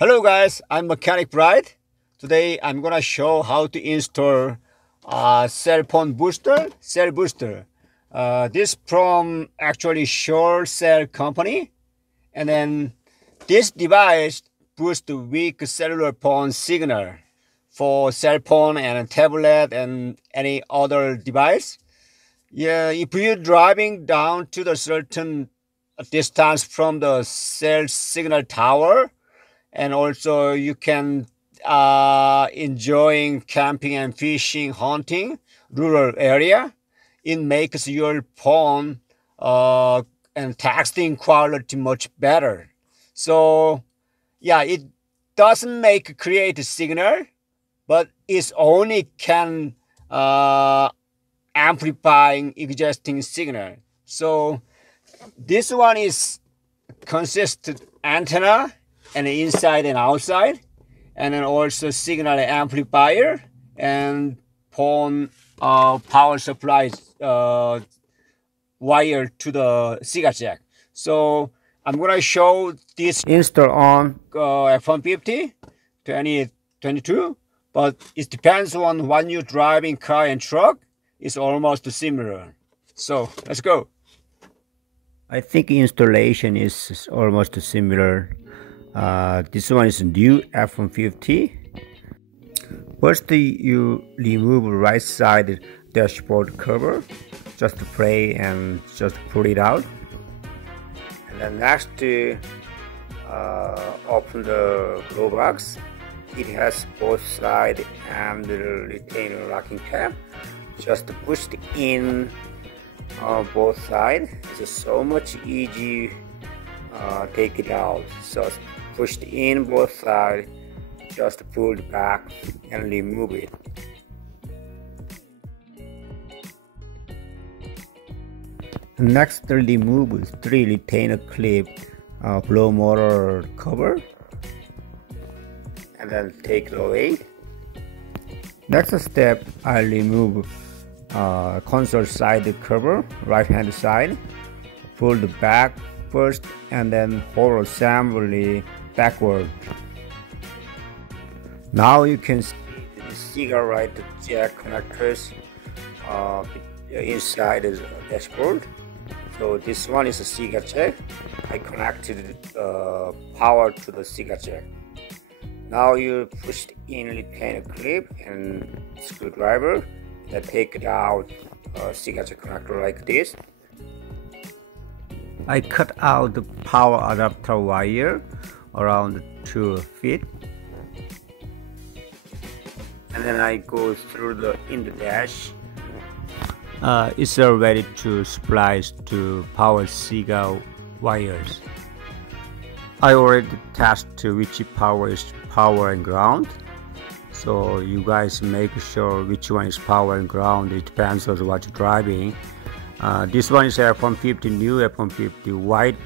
Hello guys, I'm Mechanic Bright. Today I'm gonna show how to install Cellphone Booster, Cell Booster. This from actually Shore Cell company, and then this device boosts the weak cellular phone signal for cell phone and tablet and any other device. Yeah, if you're driving down to the certain distance from the cell signal tower, and also you can enjoying camping and fishing, hunting, rural area. It makes your phone and texting quality much better. So yeah, it doesn't create a signal, but it only can amplifying existing signal. So this one is consists antenna and inside and outside, and then also signal amplifier and phone power supply wire to the SIGA jack. So I'm gonna show this install on F-150 2022, but it depends on when you're driving car and truck. It's almost similar. So let's go. I think installation is almost similar. This one is new F-150. First, you remove right side dashboard cover, just play and just pull it out. And then next, open the glove box. It has both side and the retainer locking tab. Just push it in both sides. It's so much easy. Take it out. So pushed in both sides, just pull it back and remove it. Next, remove 3 retainer clip blow motor cover, and then take it away. Next step, I remove console side cover, right hand side, pull the back first and then horizontally backward. Now you can see the cigarette jack connectors inside the dashboard. So this one is a cigarette jack. I connected power to the cigarette jack. Now you push in retainer clip and screwdriver and take it out cigarette jack connector like this. I cut out the power adapter wire around 2 feet, and then I go through in the dash. It's ready to splice to power SIGA wires. I already tested which power is power and ground, so you guys make sure which one is power and ground. It depends on what you're driving. This one is F-150, new F-150. White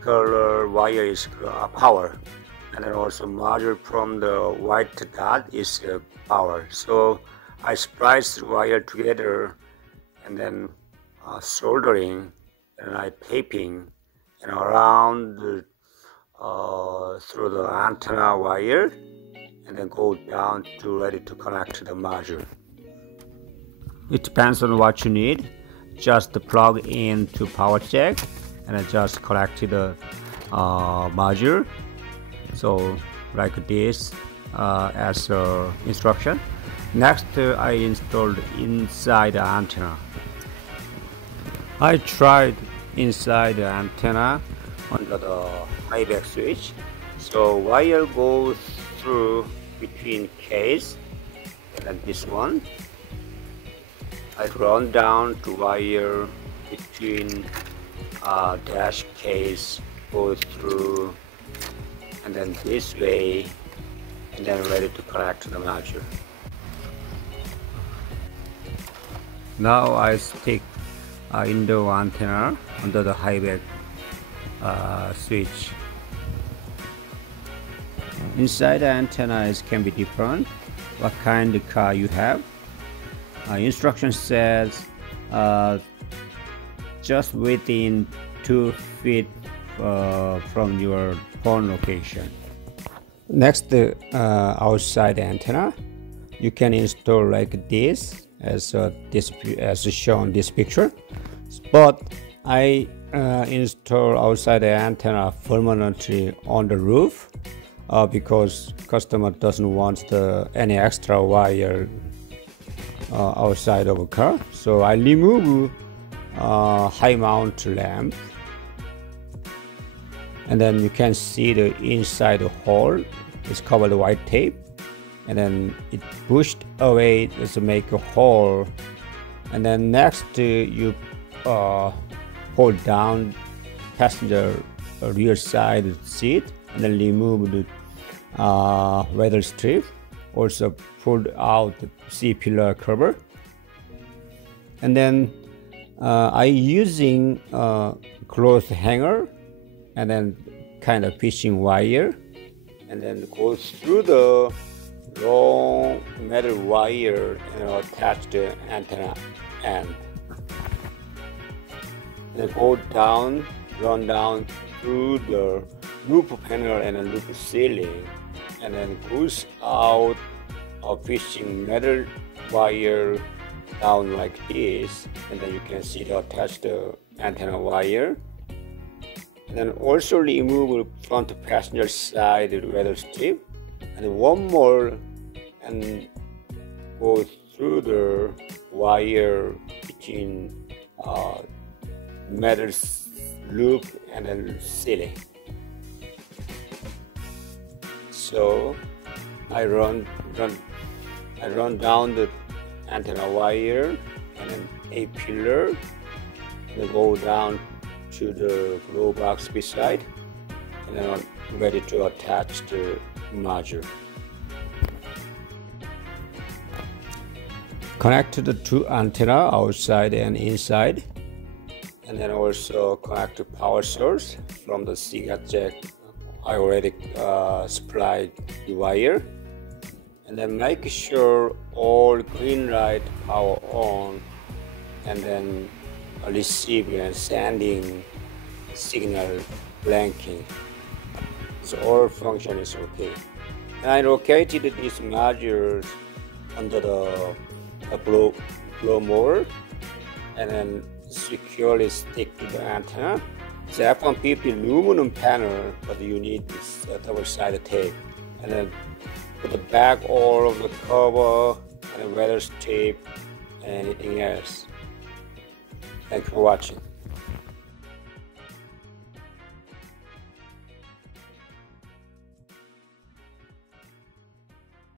color wire is power, and then also module from the white dot is power. So I splice the wire together and then soldering, and I taping and around through the antenna wire, and then go down to ready to connect to the module. It depends on what you need. Just plug into power jack and I just connect to the module. So like this as instruction. Next, I installed inside the antenna. I tried inside the antenna under the high back switch. So wire goes through between case and this one. I run down to wire between dash case, go through, and then this way, and then ready to connect to the module. Now I stick indoor antenna under the high back switch. Inside the antenna can be different. What kind of car you have? Instruction says just within 2 feet from your phone location. Next, outside antenna, you can install like this as shown in this picture. But I install outside antenna permanently on the roof because customer doesn't want any extra wire outside of a car. So I remove high mount lamp, and then you can see the inside the hole is covered with white tape, and then it pushed away to make a hole. And then next you pull down passenger rear side seat and then remove the weather strip. Also pulled out the C-pillar cover, and then I using cloth hanger and then kind of fishing wire, and then go through the long metal wire and attach the antenna end, and then go down, run down through the roof panel and the roof ceiling, and then goes out a fishing metal wire down like this, and then you can see the attached antenna wire. And then also remove front passenger side weather strip, and one more, and go through the wire between metal loop and then ceiling. So I run down the antenna wire and then a pillar, and then go down to the glow box beside, and then I'm ready to attach the module. Connect the two antenna outside and inside, and then also connect the power source from the cigarette jack. I already supplied the wire, and then make sure all green light power on, and then receiving and sending signal blanking. So all function is okay. And I located these modules under the blow mold, and then securely stick to the antenna. It's F-150 aluminum panel, but you need this double-sided tape. And then put the back all of the cover and the weather tape and anything else. Thanks for watching.